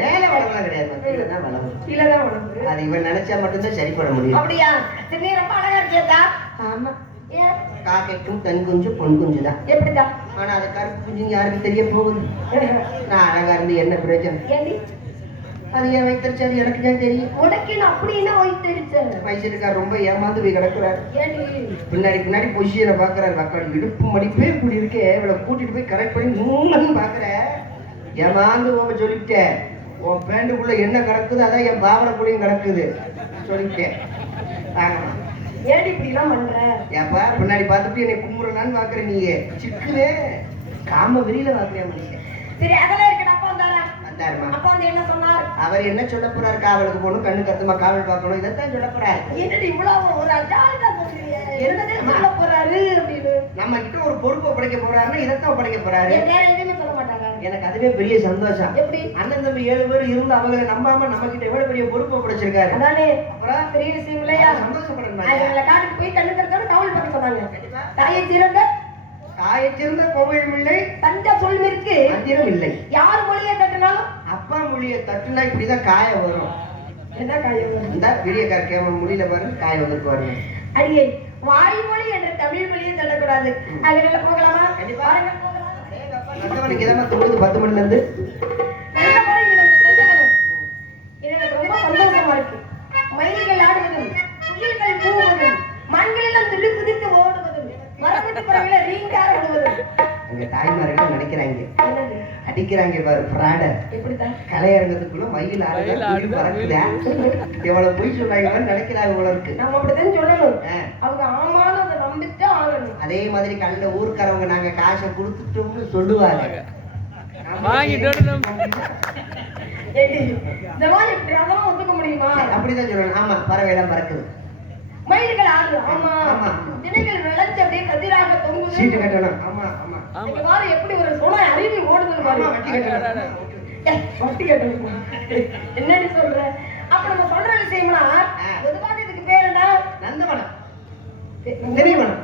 வேலை வளர்லாம் கிடையாது, கீழே தான் வளரும். கீழதான் உடம்பு. அது இவன் நினைச்சா மட்டும்தான் சரி பண்ண முடியும். அப்படியா? சரி, நீ ரொம்ப அழகா இருக்கியதா? ஆமா, ஏன்? காக்கைக்கும் தன் குஞ்சு பொன் குஞ்சு தான். எப்படிதான்? ஆனா அது கருப்பு குஞ்சுங்க யாருக்கு தெரிய போகுது? நான் அழகா இருந்து என்ன பிரயோஜனம்? ஏண்டி? அது ஏன் வைத்திருச்சு, அது எனக்கு தான் தெரியும். உனக்கு என்ன அப்படி என்ன வைத்திருச்சேன்? வயசுக்கார் ரொம்ப ஏமாந்து போய் கிடக்குறாரு. ஏண்டி? பின்னாடி பொசிஷனை பாக்குறாரு. மக்கள் இடுப்பு மடிப்பே இப்படி இருக்கே, இவளை கூட்டிட்டு போய் கரெக்ட் பண்ணி மூணுன்னு பாக்குற. ஏமாந்து உங்க சொல்லிட்டேன், உன் பேண்டுக்குள்ள என்ன கிடக்குது அதான் என் பாவனைக்குள்ளேயும் கிடக்குது சொல்லிட்டேன். ஆமா, ஏண்டி இப்படி எல்லாம் பண்ற? ஏப்பா பின்னாடி பார்த்துட்டு என்னை கும்புறலான்னு பாக்குற நீங்க? சிக்குவே காம வெளியில பாக்குறியா மனுஷன்? சரி, அதெல்லாம் இருக்கட்டும். அப்பா வந்தாரா? வந்தாருமா. அப்பா வந்து என்ன சொன்னார்? அவர் என்ன சொல்ல போறாரு? காவலுக்கு போகணும், கண்ணு கத்துமா காவல் பார்க்கணும், இதைத்தான் சொல்ல போறாரு. என்னடி இவ்வளவு ஒரு அஜாலிதா சொல்றீங்க? என்னதே சொல்ல போறாரு அப்படின்னு? நம்ம கிட்ட ஒரு பொறுப்பை படைக்க போறாருன்னா இதைத்தான் படைக்க போறாரு. ஏன் வேற எதுவுமே சொல்ல மாட்டாங்க? எனக்கு அதுவே பெரிய சந்தோஷம். எப்படி? அண்ணன் தம்பி 7 பேர் இருந்து அவங்களை நம்பாம நம்ம கிட்ட எவ்வளவு பெரிய பொறுப்பை படைச்சிருக்காரு. அதானே அப்புறம் பெரிய விஷயம் இல்லையா? சந்தோஷப்படணும். அவங்கள காட்டுக்கு போய் கண்ணு கருத்தோட காவல் பார்க்க சொன்னாங்க. கண்டிப்பா. தாயை சிறந்த தாயத்திருந்த கோவிலும் இல்லை, தஞ்சா சொல்மிருக்கு மந்திரம் இல்லை. யார் மொழியை தட்டினாலும் அப்பா மொழியை தட்டுனா இப்படிதான் காய வரும். என்ன காயம் வரும்? இந்த வீடியோக்கார கேமரா முடியல பாரு, காய வந்துட்டு பாருங்க. அடியே, வாய்மொழி என்ற தமிழ் மொழியை தள்ளக்கூடாது. அதனால போகலாமா? கண்டிப்பா. பாருங்க, போகலாம். மற்றவனுக்கு இதமா தொழுது 10 மணில இருந்து நல்ல முறை எனக்கு தெரிஞ்சுக்கணும். எனக்கு ரொம்ப சந்தோஷமா இருக்கு. மயில்கள் ஆடுவதும், குயில்கள் கூவுவதும், மண்களெல்லாம் துள்ளி குதித்து ஓடுவதும், மரபுத்து பறவைகளை ரீங்கார விடுவதும். அங்க தாய்மார்கள் நினைக்கிறாங்க, என்னது? அடிக்கிறாங்க பாரு பிராட. எப்படித்தான்? கலையரங்கத்துக்குள்ள மயில் பறக்குதா, எவ்வளவு பொய் சொல்றாங்க நினைக்கிறாங்க போல இருக்கு. நம்ம அப்படித்தான் சொல்லணும். ஆ. அவங்க ஆமான்னு அதை நம்பித்தான் ஆகணும். அதே மாதிரி கல்ல ஊருக்காரவங்க நாங்க காசை கொடுத்துட்டோம்னு சொல்லுவாங்க. ஏண்டி, இந்த மாதிரி இப்படி அதெல்லாம் ஒத்துக்க முடியுமா? அப்படிதான் சொல்லணும். ஆமா, பறவை எல்லாம் பறக்குது. மயில்கள் ஆடுது. ஆமா. ஆமா. திணைகள் விளைஞ்சு அப்படியே கதிராக தொங்குது. சீட்டு கட்டணும். ஆமா ஆமா இங்க பாரு எப்படி ஒரு சுனை அருவி ஓடுது பாரு. ஆமா, வட்டி கட்டணும். ஏய், வட்டி கட்டணும். என்னடி சொல்ற? அப்ப நம்ம சொல்ற விஷயம்னா பொதுவாக இதுக்கு பேர் என்ன? நந்தவனம், திணைவனம்.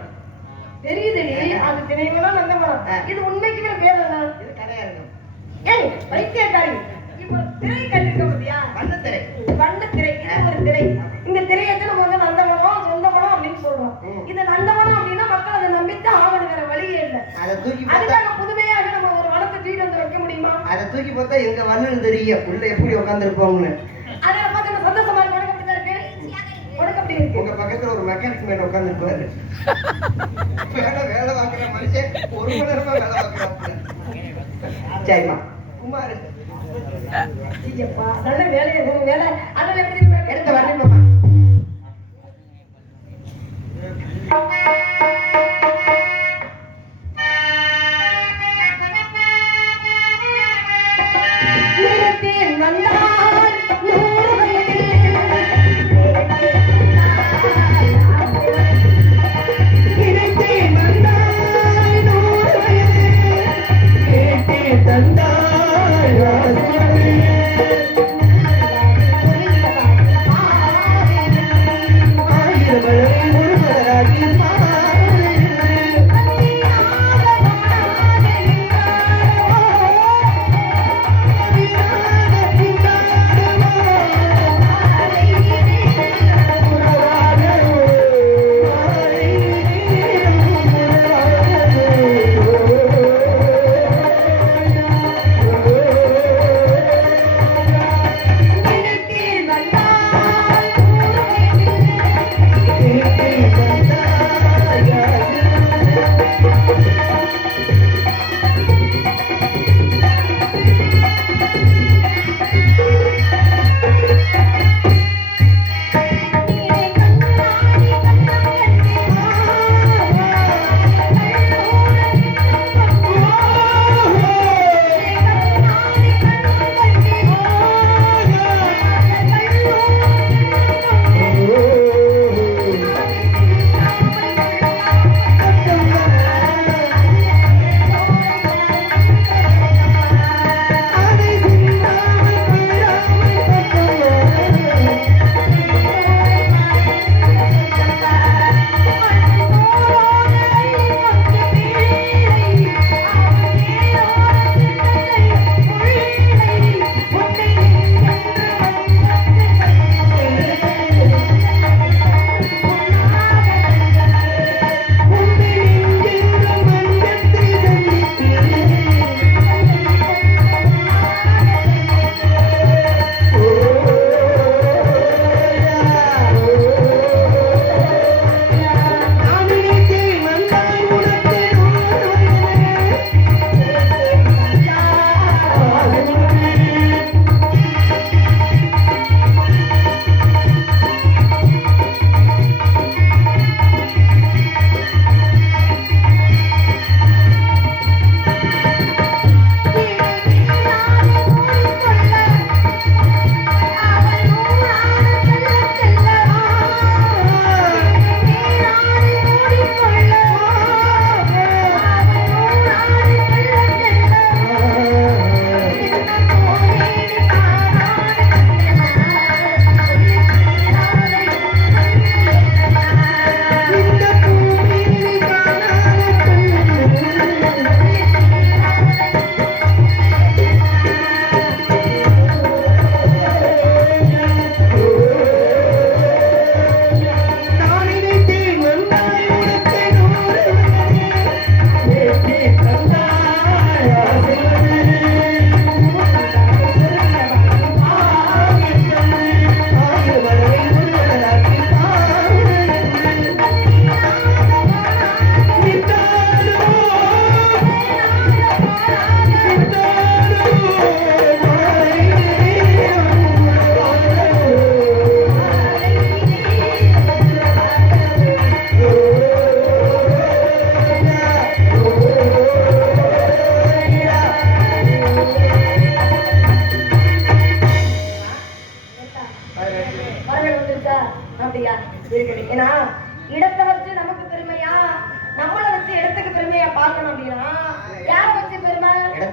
தெரியுதுடி, அது திணைவனம், நந்தவனம். இது உண்மைக்குமே பேர் என்ன? இது கலையரங்கம். ஏய், வைத்தியக்காரி, இப்போ திரை கட்டிருக்க பாத்தியா? வண்ணத்திரை. வண்ண திரை. இது ஒரு திரை. இந்த திரையை நம்ம வந்து நந்தவனம், சொந்தவனம் அப்படின்னு சொல்றோம். இது நந்தவனம் அப்படின்னா மக்கள் அதை நம்பித்தான் ஆகணுங்கிற வழியே இல்லை. அதை தூக்கி பார்த்தா அதுக்காக புதுமையாக நம்ம ஒரு வனத்தை தூக்கிட்டு வந்து வைக்க முடியுமா? அதை தூக்கி பார்த்தா எங்க வண்ணம் தெரியும் உள்ள எப்படி உட்காந்துருப்போம்னு. அதை பார்த்து என்ன சந்தோஷமா இருக்கு? உனக்கு அப்படிதான் இருக்கு? உனக்கு அப்படி இருக்கு? உங்க பக்கத்துல ஒரு மெக்கானிக் மேன் உட்காந்துருப்பாரு. வேலை பார்க்குற மனுஷன் 1 மணி நேரமா வேலை பார்க்குறாங்க. சரிம்மா குமார் ஐயப்பா, நல்ல வேலையை வேலை. அதில் எப்படி இருக்கு? எடுத்த வரணுமாம்மா. நிறத்தேன் வந்தால் 100 வயதில் நினைத்தேன் வந்தாய் 100 வயதில், கேட்டேன் தந்தாய் ஆசையே.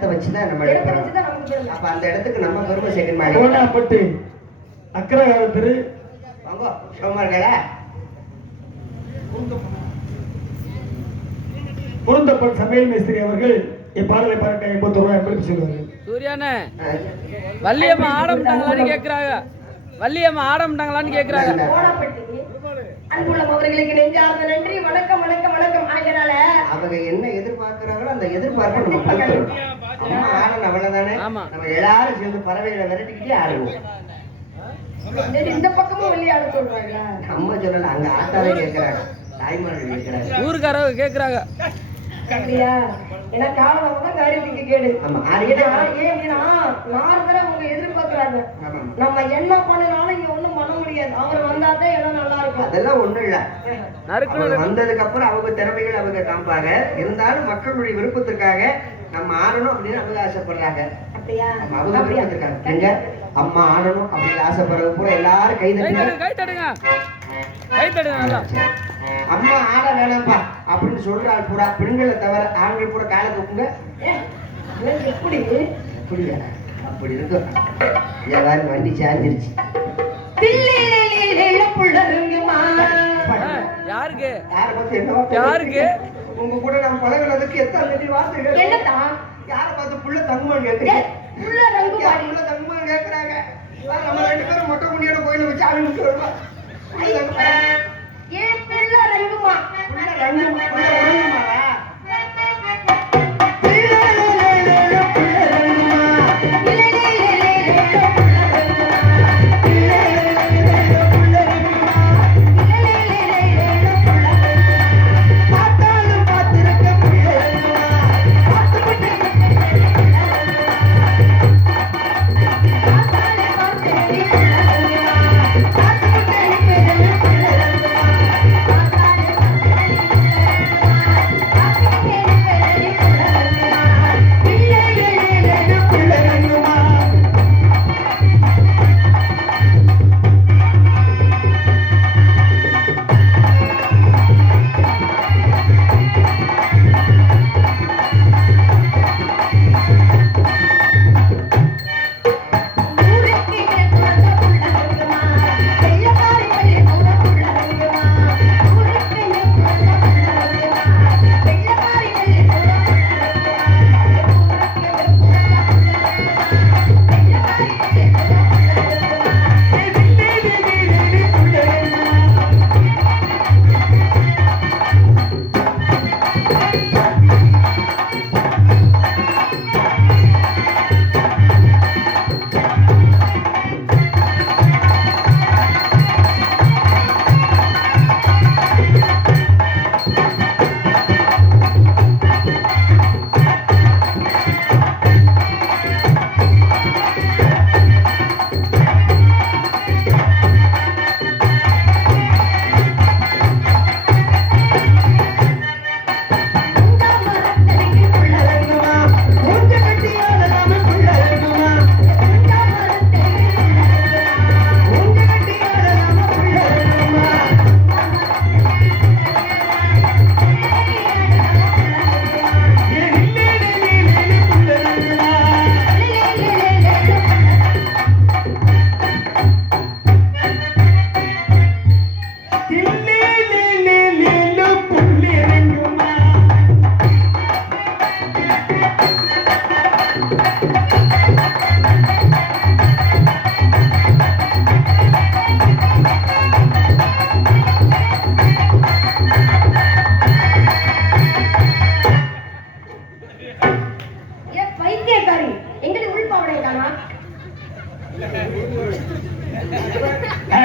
இடத்த வச்சுதான் நம்ம இடத்தை எடுக்கிறோம். வச்சுதான் நமக்கு பெருமை. அப்ப அந்த இடத்துக்கு நம்ம பெருமை சேர்க்கணுமா? கோனாப்பட்டு அக்கரகார தெரு வாங்க சோமா இருக்கா? முருந்தப்பன் சமையல் மேஸ்திரி அவர்கள் இப்பாடலை பாராட்ட 81 ரூபாய் எப்படி சொல்லுவாங்க. சூர்யானே வள்ளியம்மா ஆடம்ட்டாங்களான்னு கேக்குறாங்க. வள்ளியம்மா ஆடம்ட்டாங்களான்னு கேக்குறாங்க. கோணாப்பட்டி அன்புள்ள அவர்களுக்கு நெஞ்சார்ந்த நன்றி. வணக்கம் வணக்கம் வணக்கம். ஆகையினால அவங்க என்ன எதிர்பார்க்கிறாங்களோ அந்த எதிர்பார்ப்பை நம்ம கொடுத்துறோம். அம்மா ஆடணும் அவ்வளவுதானே. ஆமா. நம்ம எல்லாரும் சேர்ந்து பறவைகளை விரட்டிக்கிட்டே ஆடுவோம். இந்த பக்கமும் வெளியாட சொல்றாங்களா? நம்ம சொல்லல, அங்க ஆட்டாவே கேட்கிறாங்க, தாய்மார்கள் கேட்கிறாங்க. ஊருக்காரங்க கேக்குறாங்க. அப்படியா? ஏன்னா காலம் தான் காரியத்துக்கு கேடு. ஆமா ஏன்னா ஏன் அப்படின்னா நாரதரை அவங்க எதிர்பார்க்கறாங்க. நம்ம என்ன பண்ணினாலும் இங்க ஒண்ணும் பண்ண முடியாது. அவர் வந்தாதான் இடம் நல்லா இருக்கும். அதெல்லாம் ஒண்ணும் இல்ல. நறுக்கு அவங்க வந்ததுக்கு அப்புறம் அவங்க திறமைகள் அவங்க காமிப்பாங்க. இருந்தாலும் மக்களுடைய விருப்பத்திற்காக நம்ம ஆடணும் அப்படின்னு அவங்க ஆசைப்படுறாங்க. அப்படியா? அவங்க விருப்பத்திற்காக எங்க அம்மா ஆடணும் அப்படின்னு ஆசைப்படுறது பூரா எல்லாரும் கை கை தட்டுங்க. தட்டுங்க, கை தட்டுங்க, கை தட்டுங்க நல்லா. அம்மா ஆட வேணாம்ப்பா அப்படின்னு சொல்றாள் பூரா பெண்களை தவிர ஆண்கள் பூரா காலை தூக்குங்க. இதெல்லாம் எப்படி? அப்படியா? அப்படி இருக்கும். எல்லாரும் வண்டி சாஞ்சிருச்சு. புள்ளருங்கம்மா. யாருக்கு யாரை பார்த்து என்ன யாருக்கு? உங்க கூட நான் பழகுனதுக்கு எத்தனை வார்த்தைகள். என்னத்தா? யாரை பார்த்து புள்ள தங்குமான்னு கேட்குறீங்க? புள்ள ரங்கு பாடி. புள்ள தங்குமான்னு கேட்குறாங்க. நம்ம 2 பேரும் மொட்டை முனியோட கோயில வச்சு ஆரம்பிச்சு வருவா. ஏன் புள்ள ரங்குமா? புள்ள ரங்குமா? புள்ள உறங்குமாவா?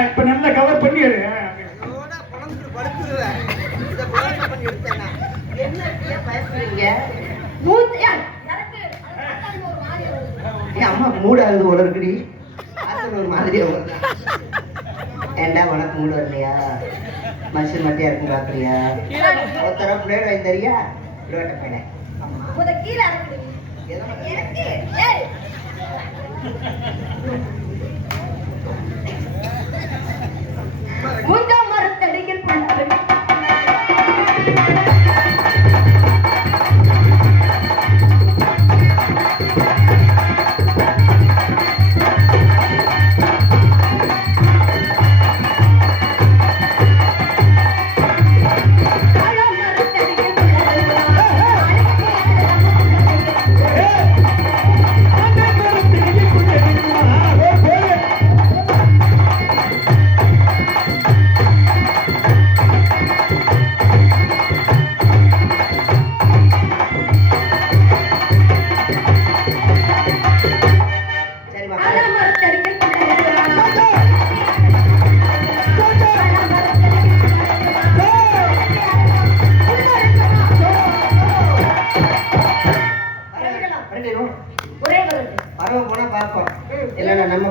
இப்ப நல்லா கவர் பண்ணி எடு. அம்மா மூடாகுது போல இருக்குடி. ஒரு மாதிரியா ஏண்டா உனக்கு மூடு வரலையா? மனுஷன் மட்டியா இருக்கு பாக்குறியா? ஒருத்தர பிளேட் வாங்கி தரியா? பிளேட்ட பையனை மூன்றாம் மரத்தடியில்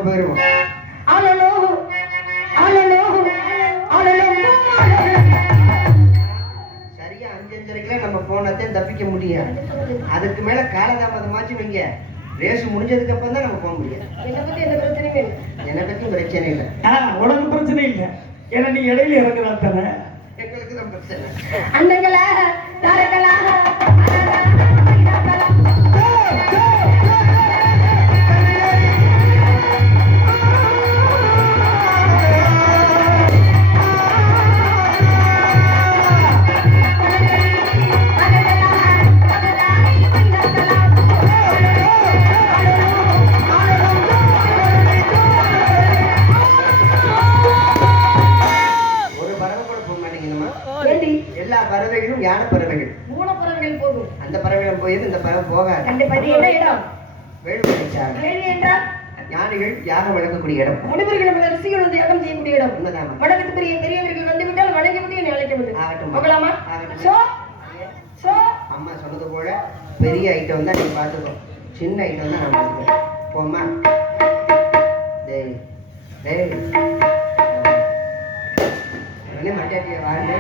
போயிருவோம். அலலோ அலலோ அலலோ சரியா 5:30 நம்ம போனதையும் தப்பிக்க முடியாது. அதுக்கு மேல காலதாமதமாச்சு வைங்க, ரேஸ் முடிஞ்சதுக்கு அப்புறம் தான் நம்ம போக முடியாது. என்னை பத்தி எந்த பிரச்சனையும் இல்லை. என்னை பத்தி பிரச்சனை இல்லை, உனக்கு பிரச்சனை இல்லை. ஏன்னா நீ இடையில இறங்குறா தானே. எங்களுக்கு தான் பிரச்சனை. அண்ணங்களா தாரங்களா ஒரு பறவை கூட போக மாட்டேங்குதுமா. ஏண்டி எல்லா பறவைகளும் யானை பறவைகள். மூலப்புறங்கள் போகும். அந்த பறவைகளும் போயிருந்து இந்த பறவை போகாது. கண்டிப்பா இது என்ன இடம்? வேலுமணிச்சார் கேள்வி என்றால் ஞானிகள் யாகம் வளர்க்கக்கூடிய இடம். முனிவர்கள் நம்ம ரிஷிகள் வந்து யாகம் செய்யக்கூடிய இடம். உண்மைதாமா. வணக்கத்துக்குரிய பெரியவர்கள் வந்து விட்டால் வணங்கி விட்டு என்னை அழைக்கப்பது. ஆகட்டும். போகலாமா? ஆகட்டும். சோ சோ அம்மா சொன்னது போல பெரிய ஐட்டம் தான் நீ பார்த்துக்கோ, சின்ன ஐட்டம் தான் நான் பார்த்துக்கோ. போமா டேய் டேய் மட்டாட்டிய வாழ்ந்து